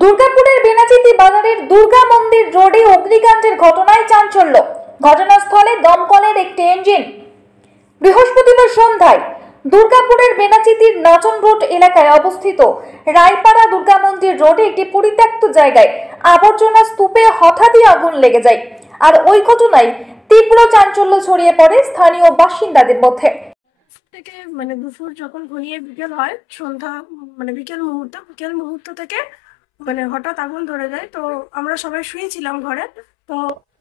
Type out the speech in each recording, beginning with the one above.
দুর্গাপুরের বেনাচিতি বাজারের দুর্গা মন্দির রোডে অগ্নিকাণ্ডের ঘটনায় চাঞ্চল্য। ঘটনাস্থলে দমকলের একটি ইঞ্জিন। বৃহস্পতিবার সন্ধ্যায় দুর্গাপুরের বেনাচিতির নাচন রোড এলাকায় অবস্থিত রায়পাড়া দুর্গা মন্দির রোডে একটি পরিত্যক্ত জায়গায় আবর্জনা স্তূপে হঠাৎই আগুন লেগে যায়। আর ওই ঘটনায় তীব্র চাঞ্চল্য ছড়িয়ে পড়ে স্থানীয় বাসিন্দাদের মধ্যে। মানে দুপুর যখন ঘনিয়ে বিকেল হয়, সন্ধ্যা মানে বিকেল মুহূর্ত থেকে মানে হঠাৎ আগুন ধরে যায়। তো আমরা সবাই শুয়েছিলাম ঘরে, তো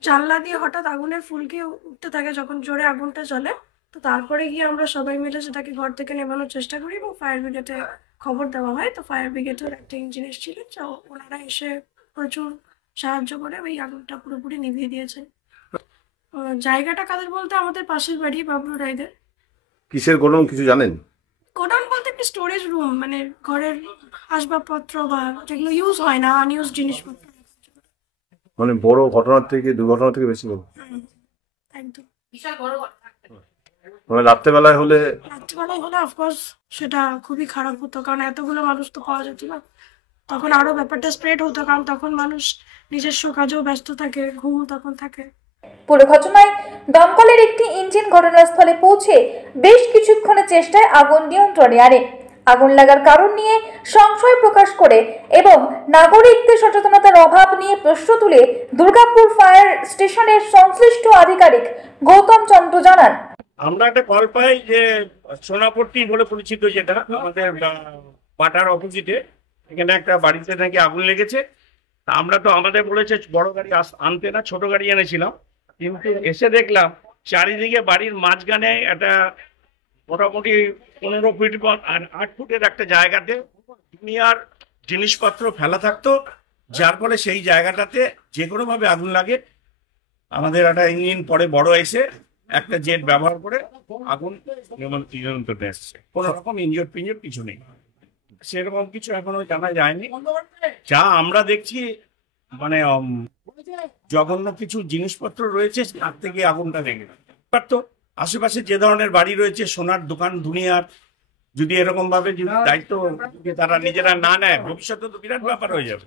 জানলা দিয়ে হঠাৎ আগুনের ফুলকি উঠতে থাকে যখন জোরে আগুনটা চলে। তো তারপরে গিয়ে আমরা সবাই মিলে সেটাকে ঘর থেকে নেভানোর চেষ্টা করি এবং ফায়ার ব্রিগেডে খবর দেওয়া হয়। তো ফায়ার ব্রিগেডের একটা ইঞ্জিন এসেছিল, তো ওনারা এসে প্রচুর সাহায্য করে ওই আগুনটা পুরোপুরি নিভিয়ে দিয়েছেন। জায়গাটা কাদের বলতে আমাদের পাশের বাড়ি বাবলু রায়দের। কিসের গোডাউন কিছু জানেন? গোডাউন বলতে একটি স্টোরেজ রুম, মানে ঘরের আসবাবপত্র বা যেগুলো ইউজ হয় না, আনইউজ জিনিসপত্র। মানে বড় ঘটনার থেকে দুর্ঘটনা থেকে বেশি বড়। একদম বিশাল বড় ঘটনা। মানে রাত্রেবেলায় হলে অফকোর্স সেটা খুবই খারাপ হতো, কারণ এতগুলো মানুষ তো পাওয়া যেত না। তখন আরো ব্যাপারটা স্প্রেড হতো, কারণ তখন মানুষ নিজস্ব কাজেও ব্যস্ত থাকে, ঘুম তখন থাকে। পুরো ঘটনায় দমকলের একটি ইঞ্জিন ঘটনাস্থলে পৌঁছে বেশ কিছুক্ষণের চেষ্টায় আগুন নিয়ন্ত্রণে আনে। আগুন লাগার কারণ নিয়ে সংশয় প্রকাশ করে এবং নাগরিকদের সচেতনতার অভাব নিয়ে প্রশ্ন তুলে দুর্গাপুর ফায়ার স্টেশনের সংশ্লিষ্ট আধিকারিক গৌতম চন্দ্র জানান, আমরা একটা কল পাই যে সোনাপট্টি বলে পরিচিত, যেটা আমাদের পাটার অপোজিটে, এখানে একটা বাড়িতে নাকি আগুন লেগেছে। আমরা তো আমাদের বলেছে বড় গাড়ি আনতে না, ছোট গাড়ি এনেছিলাম। কিন্তু এসে দেখলাম চারিদিকে বাড়ির মাঝখানে একটা মোটামুটি 15 ফিট আর 8 ফুটের একটা জায়গাতে দুনিয়ার জিনিসপত্র ফেলা থাকতো, যার ফলে সেই জায়গাটাতে যে কোনো ভাবে আগুন লাগে। আমাদের একটা ইঞ্জিন পরে বড় এসে একটা জেট ব্যবহার করে আগুন নিয়ন্ত্রণে এসছে। কোনো রকম ইঞ্জিন কিছু নেই, সেরকম কিছু এখনো জানা যায়নি। যা আমরা দেখছি মানে জঘন্য কিছু জিনিসপত্র রয়েছে, তার থেকে আগুনটা লেগে পারতো। আশেপাশে যে ধরনের বাড়ি রয়েছে, সোনার দোকান দুনিয়ার, যদি এরকম ভাবে দায়িত্ব তারা নিজেরা না নেয়, ভবিষ্যতে তো বিরাট ব্যাপার হয়ে যাবে।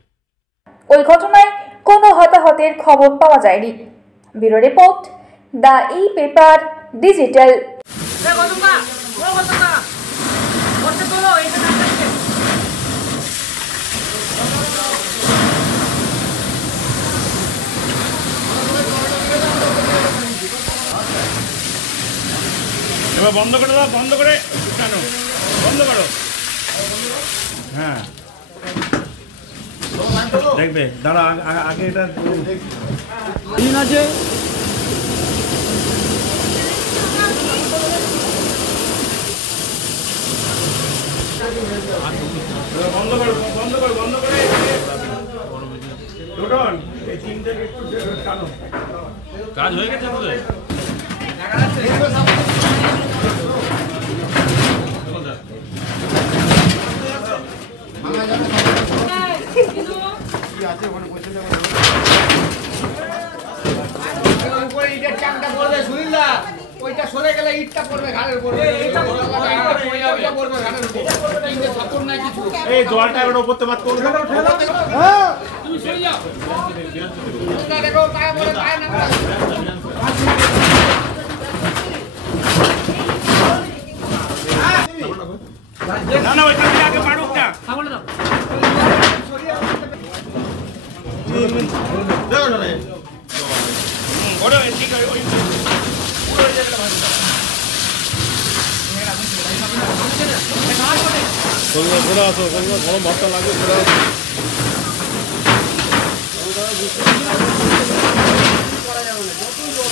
ওই ঘটনায় কোনো হতাহতের খবর পাওয়া যায়নি। Bureau report, the e-paper digital. এবার বন্ধ করে দাও, বন্ধ করে কেন বন্ধ করো? হ্যাঁ দেখবে, দাঁড়া আগে এটা আছে। বন্ধ করো, বন্ধ করো, বন্ধ করে এই তিনটে একটু টানো। কাজ হয়ে গেছে আমাদের। ইটের চাকটা পড়বে, সুনীলদা ওইটা সরে গেলে ইটটা পড়বে ঘাড়ের উপর। এই জলটা এবার উপর তো বাদ করো। তুমি সরে যাও, দেখো পায়ে পড়ে, পায়ে নামা। না না, ওইটা আগে মারুক না। বড় ঠিক আছে, ওই পুরো হয়ে যাবে। ঘোরা আসো, গরম ভাতটা লাগবে, ঘোরা আসো। করা যাবে না, যত জল